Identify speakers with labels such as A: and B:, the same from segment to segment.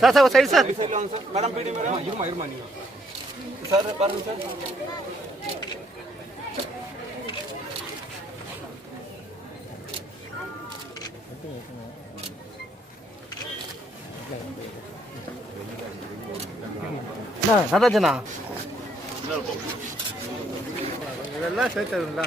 A: Sir sir side sir
B: madam PT madam இருமா இருமா நீங்க சார் பாருங்க சார்
A: நடராஜனா இதெல்லாம் சேர்த்ததுங்களா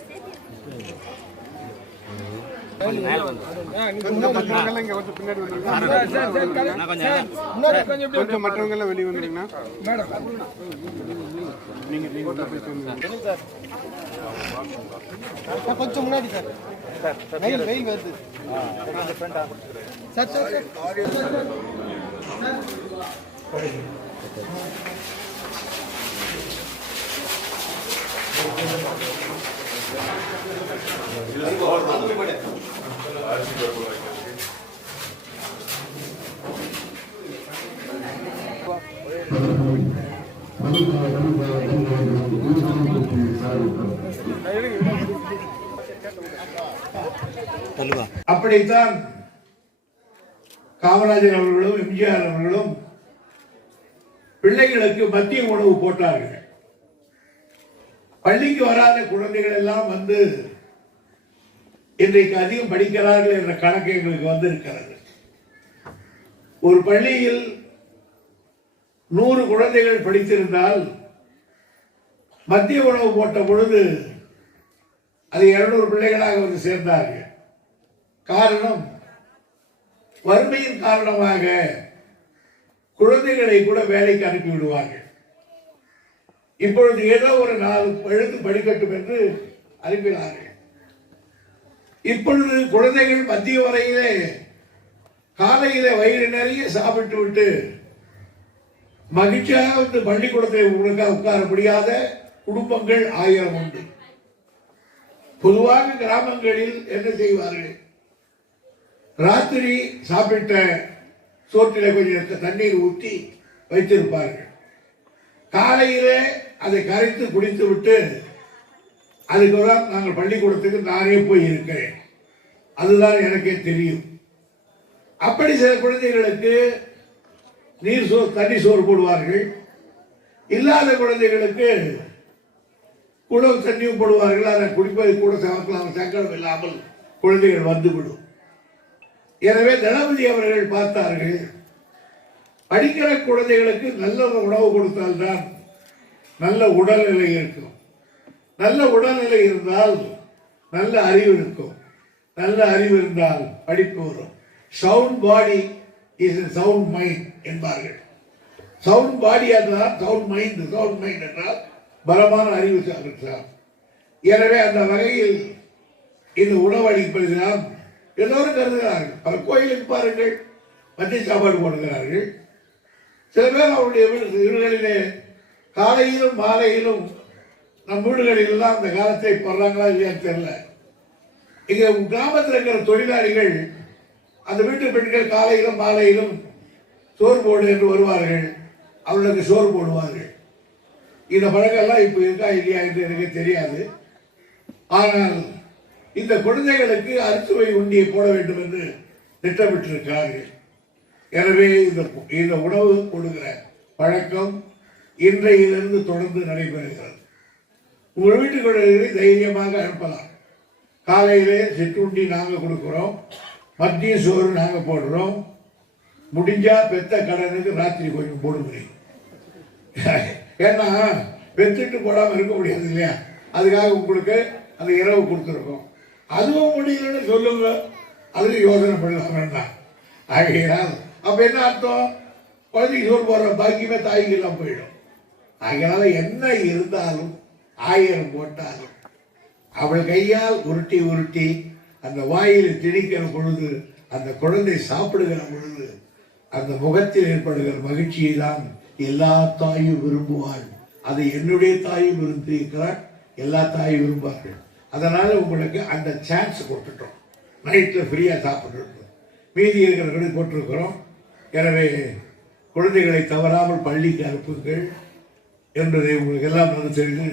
C: கொஞ்சம் மற்றவங்க எல்லாம் வெளியே வந்துருங்கண்ணா நீங்க.
A: கொஞ்சம் முன்னாடி சார். வெயில் வெயில் வருது. Sir sir sir.
D: அப்படித்தான் காமராஜர் அவர்களும் எம்ஜிஆர் அவர்களும் பிள்ளைகளுக்கு மத்திய உணவு போட்டார்கள். பள்ளிக்கு வராத குழந்தைகள் எல்லாம் வந்து இன்றைக்கு அதிகம் படிக்கிறார்கள் என்ற கணக்கு எங்களுக்கு வந்திருக்கிறது. ஒரு பள்ளியில் நூறு குழந்தைகள் படித்திருந்தால் மத்திய உணவு போட்ட பொழுது அது இருநூறு பிள்ளைகளாக வந்து சேர்ந்தார்கள். காரணம் வறுமையின் காரணமாக குழந்தைகளை கூட வேலைக்கு அனுப்பி விடுவார்கள். இப்பொழுது ஏதோ ஒரு நாலு எழுத்து படிக்கட்டும் என்று அனுப்பினார்கள். இப்பொழுது குழந்தைகள் மத்திய வரையிலே காலையிலே வயிறு நிறைய சாப்பிட்டு விட்டு மகிழ்ச்சியாக வந்து பள்ளிக்கூடத்தில் ஒழுங்காக உட்கார முடியாத குடும்பங்கள் ஆயிரம் உண்டு. பொதுவாக கிராமங்களில் என்ன செய்வார்கள்? ராத்திரி சாப்பிட்ட சோற்றில கொஞ்சம் தண்ணீர் ஊற்றி வைத்திருப்பார்கள். காலையிலே அதை கரைத்து குடித்து விட்டு அதுக்குதான் நாங்கள் பள்ளிக்கூடத்துக்கு நானே போய் இருக்கிறேன். அதுதான் எனக்கே தெரியும். அப்படி சில குழந்தைகளுக்கு நீர் சோறு தண்ணி சோறு போடுவார்கள். இல்லாத குழந்தைகளுக்கு குளவு தண்ணியும் போடுவார்கள். அதை குடிப்பது கூட சமக்கலாம் சங்கடம் இல்லாமல் குழந்தைகள் வந்துவிடும். எனவே தளபதி அவர்கள் பார்த்தார்கள் படிக்கிற குழந்தைகளுக்கு நல்ல உணவு கொடுத்தால்தான் நல்ல உடல்நிலை இருக்கும். நல்ல உடல்நிலை இருந்தால் நல்ல அறிவு இருக்கும். நல்ல அறிவு இருந்தால் படிப்பு வரும். Sound body is sound mind என்பார்கள். சவுண்ட் பாடி என்றால் சவுண்ட் மைண்ட் சவுண்ட் மைண்ட் என்றால் பலமான அறிவு சார். எனவே அந்த வகையில் இந்த உணவு அளிப்பதினால் எல்லோரும் கருதுகிறார்கள். பல கோயிலுக்கு பாருங்கள் மத்திய சாப்பாடு போடுகிறார்கள். சில பேர் அவருடைய வீடுகளிலே காலையிலும் மாலையிலும் நம் வீடுகளில் எல்லாம் அந்த காலத்தை படுறாங்களா இல்லையான்னு தெரியல. இங்க கிராமத்தில் இருக்கிற தொழிலாளிகள் அந்த வீட்டு பெண்கள் காலையிலும் மாலையிலும் சோறு போடு என்று வருவார்கள். அவர்களுக்கு சோறு போடுவார்கள். இந்த பழக்கெல்லாம் இப்போ இருக்கா இல்லையா என்று எனக்கு தெரியாது. ஆனால் இந்த குழந்தைகளுக்கு அறுசுவை உண்டியை போட வேண்டும் என்று திட்டமிட்டிருக்கிறார்கள். எனவே இந்த இந்த உணவு கொடுக்கிற பழக்கம் இன்றையிலிருந்து தொடர்ந்து நடைபெறுகிறது. உங்கள் வீட்டுக்குள்ளே தைரியமாக அனுப்பலாம். காலையிலே சிற்றுண்டி நாங்கள் கொடுக்குறோம். மத்திய சோறு நாங்கள் போடுறோம். முடிஞ்சால் பெத்த கடனுக்கு ராத்திரி கொஞ்சம் போடுகிறேன் ஏன்னா பெத்துட்டு போடாமல் இருக்க முடியாது இல்லையா? அதுக்காக உங்களுக்கு அந்த இரவு கொடுத்துருக்கோம். அதுவும் முடியலன்னு சொல்லுங்க. அதுக்கு யோசனை பண்ணலாம் வேண்டாம். ஆகையால் அப்போ என்ன அர்த்தம்? குழந்தைக்கு சோறு போடுற பாக்கியமே தாய்க்கு எல்லாம் போயிடும். ஆகையினால என்ன இருந்தாலும் ஆயிரம் போட்டாலும் அவள் கையால் உருட்டி உருட்டி அந்த வாயில் திணிக்கிற பொழுது அந்த குழந்தை சாப்பிடுகிற பொழுது அந்த முகத்தில் ஏற்படுகிற மகிழ்ச்சியை தான் எல்லா தாயும் விரும்புவாள். அதை என்னுடைய தாயும் விரும்பியிருக்கிறாள் எல்லா தாயும் விரும்பார்கள். அதனால் உங்களுக்கு அந்த சான்ஸ் கொடுத்துட்டோம். நைட்டில் ஃப்ரீயாக சாப்பிட்டுருக்கோம் மீதி இருக்கிற போட்டிருக்கிறோம். எனவே குழந்தைகளை தவறாமல் பள்ளிக்கு அனுப்புங்கள். என்பதை உங்களுக்கு எல்லாம் வந்து தெரிந்து